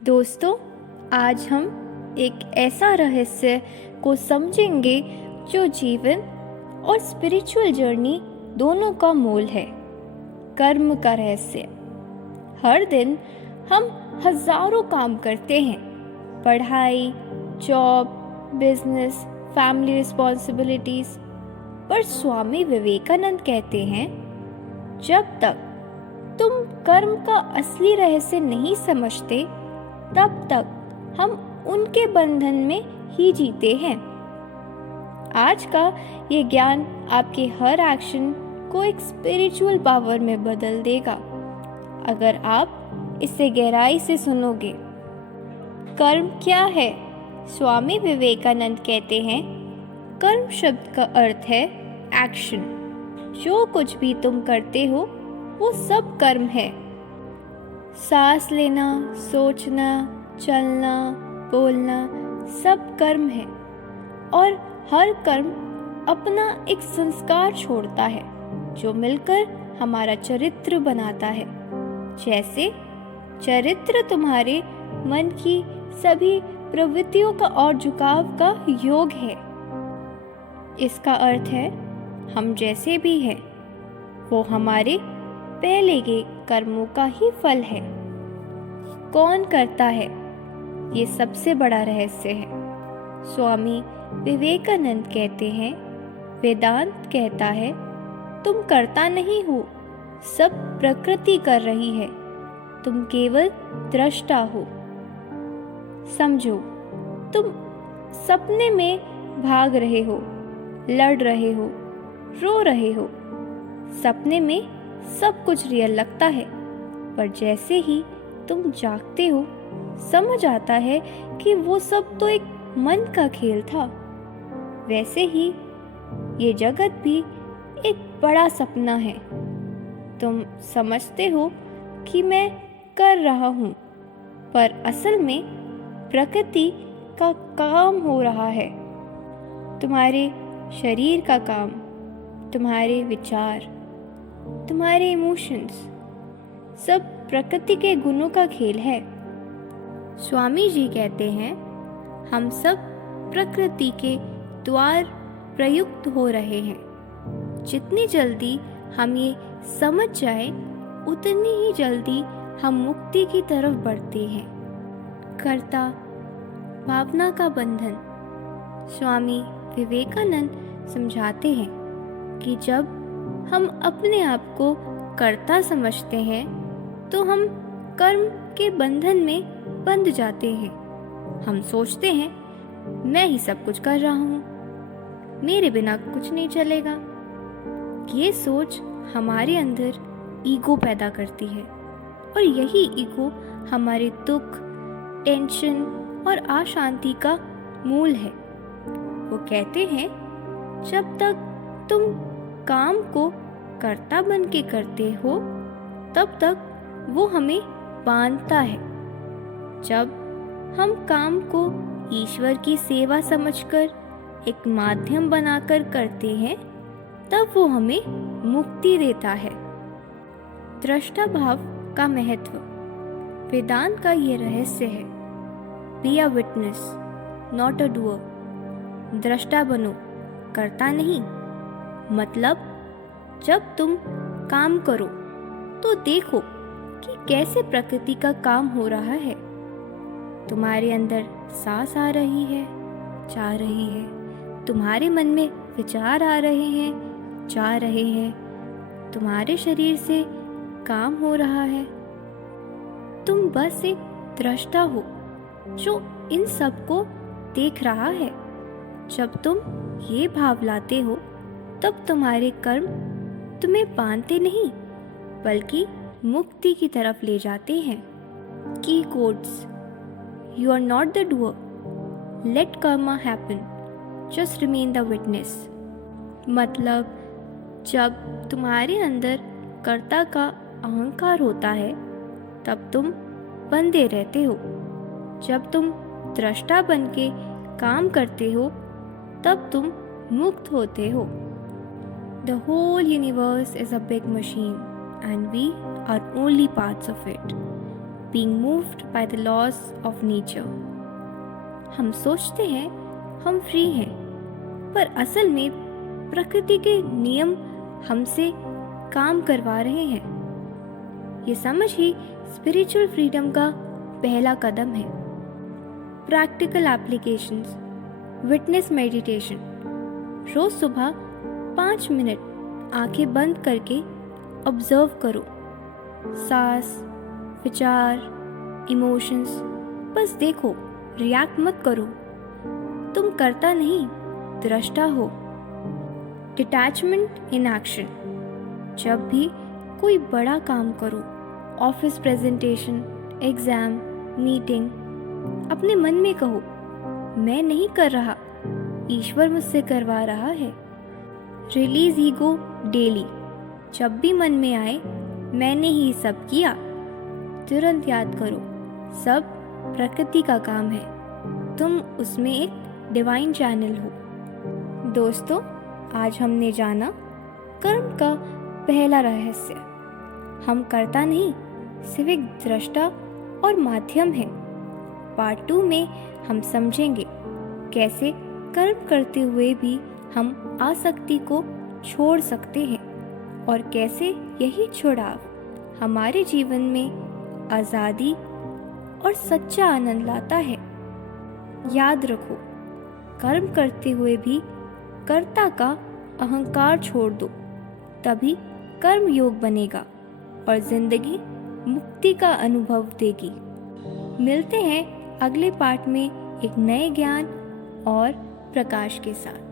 दोस्तों, आज हम एक ऐसा रहस्य को समझेंगे जो जीवन और स्पिरिचुअल जर्नी दोनों का मूल है। कर्म का रहस्य। हर दिन हम हजारों काम करते हैं, पढ़ाई, जॉब, बिजनेस, फैमिली रिस्पॉन्सिबिलिटीज। पर स्वामी विवेकानंद कहते हैं, जब तक तुम कर्म का असली रहस्य नहीं समझते, तब तक हम उनके बंधन में ही जीते हैं। आज का ये ज्ञान आपके हर एक्शन को एक स्पिरिचुअल पावर में बदल देगा, अगर आप इसे गहराई से सुनोगे। कर्म क्या है? स्वामी विवेकानंद कहते हैं, कर्म शब्द का अर्थ है एक्शन। जो कुछ भी तुम करते हो वो सब कर्म है। सांस लेना, सोचना, चलना, बोलना सब कर्म है, और हर कर्म अपना एक संस्कार छोड़ता है जो मिलकर हमारा चरित्र बनाता है। जैसे चरित्र तुम्हारे मन की सभी प्रवृत्तियों का और झुकाव का योग है। इसका अर्थ है, हम जैसे भी हैं वो हमारे पहले के कर्मों का ही फल है। कौन करता है? ये सबसे बड़ा रहस्य है। स्वामी विवेकानंद कहते हैं, वेदांत कहता है, तुम करता नहीं हो, सब प्रकृति कर रही है, तुम केवल दृष्टा हो। समझो, तुम सपने में भाग रहे हो, लड़ रहे हो, रो रहे हो। सपने में सब कुछ रियल लगता है, पर जैसे ही तुम जागते हो, समझ आता है कि वो सब तो एक मन का खेल था। वैसे ही ये जगत भी एक बड़ा सपना है। तुम समझते हो कि मैं कर रहा हूँ, पर असल में प्रकृति का काम हो रहा है। तुम्हारे शरीर का काम, तुम्हारे विचार, तुम्हारे इमोशंस, सब प्रकृति के गुणों का खेल है। स्वामी जी कहते हैं, हम सब प्रकृति के द्वार प्रयुक्त हो रहे हैं। जितनी जल्दी हम ये समझ जाए, उतनी ही जल्दी हम मुक्ति की तरफ बढ़ते हैं। कर्ता भावना का बंधन। स्वामी विवेकानंद समझाते हैं कि जब हम अपने आप को कर्ता समझते हैं, तो हम कर्म के बंधन में बंध जाते हैं। हम सोचते हैं, मैं ही सब कुछ कर रहा हूँ, मेरे बिना कुछ नहीं चलेगा। ये सोच हमारे अंदर ईगो पैदा करती है, और यही ईगो हमारे दुख, टेंशन और अशांति का मूल है। वो कहते हैं, जब तक तुम काम को कर्ता बन के करते हो, तब तक वो हमें बांधता है। जब हम काम को ईश्वर की सेवा समझकर एक माध्यम बनाकर करते हैं, तब वो हमें मुक्ति देता है। दृष्टा भाव का महत्व। वेदांत का ये रहस्य है, be a witness not a doer. दृष्टा बनो, करता नहीं। मतलब जब तुम काम करो तो देखो कि कैसे प्रकृति का काम हो रहा है। तुम्हारे अंदर सांस आ रही है, जा रही है। तुम्हारे मन में विचार आ रहे हैं, जा रहे हैं। तुम्हारे शरीर से काम हो रहा है। तुम बस एक दृष्टा हो जो इन सब को देख रहा है। जब तुम ये भाव लाते हो, तब तुम्हारे कर्म तुम्हें बांधते नहीं, बल्कि मुक्ति की तरफ ले जाते हैं। की codes. You are not the doer, let karma happen, just remain the witness. मतलब जब तुम्हारे अंदर कर्ता का अहंकार होता है, तब तुम बंधे रहते हो। जब तुम दृष्टा बन के काम करते हो, तब तुम मुक्त होते हो। The whole universe is a big machine and we are only parts of it. being moved by the laws of nature. हम सोचते हैं हम फ्री हैं, पर असल में प्रकृति के नियम हमसे काम करवा रहे हैं। ये समझ ही स्पिरिचुअल फ्रीडम का पहला कदम है। Practical applications, witness meditation. रोज सुबह 5 मिनट आंखें बंद करके ऑब्जर्व करो, सांस, विचार, इमोशंस। बस देखो, रिएक्ट मत करो। तुम कर्ता नहीं, दृष्टा हो। Detachment in action. जब भी कोई बड़ा काम करो, ऑफिस प्रेजेंटेशन, एग्जाम, मीटिंग, अपने मन में कहो, मैं नहीं कर रहा, ईश्वर मुझसे करवा रहा है। Release ego daily. जब भी मन में आए मैंने ही सब किया, तुरंत याद करो, सब प्रकृति का काम है, तुम उसमें एक डिवाइन चैनल हो। दोस्तों, आज हमने जाना कर्म का पहला रहस्य। हम कर्ता नहीं, सिर्फ एक दृष्टा और माध्यम है। पार्ट 2 में हम समझेंगे कैसे कर्म करते हुए भी हम आसक्ति को छोड़ सकते हैं और कैसे यही छुड़ाव हमारे जीवन में आज़ादी और सच्चा आनंद लाता है। याद रखो, कर्म करते हुए भी कर्ता का अहंकार छोड़ दो, तभी कर्म योग बनेगा और जिंदगी मुक्ति का अनुभव देगी। मिलते हैं अगले पार्ट में एक नए ज्ञान और प्रकाश के साथ।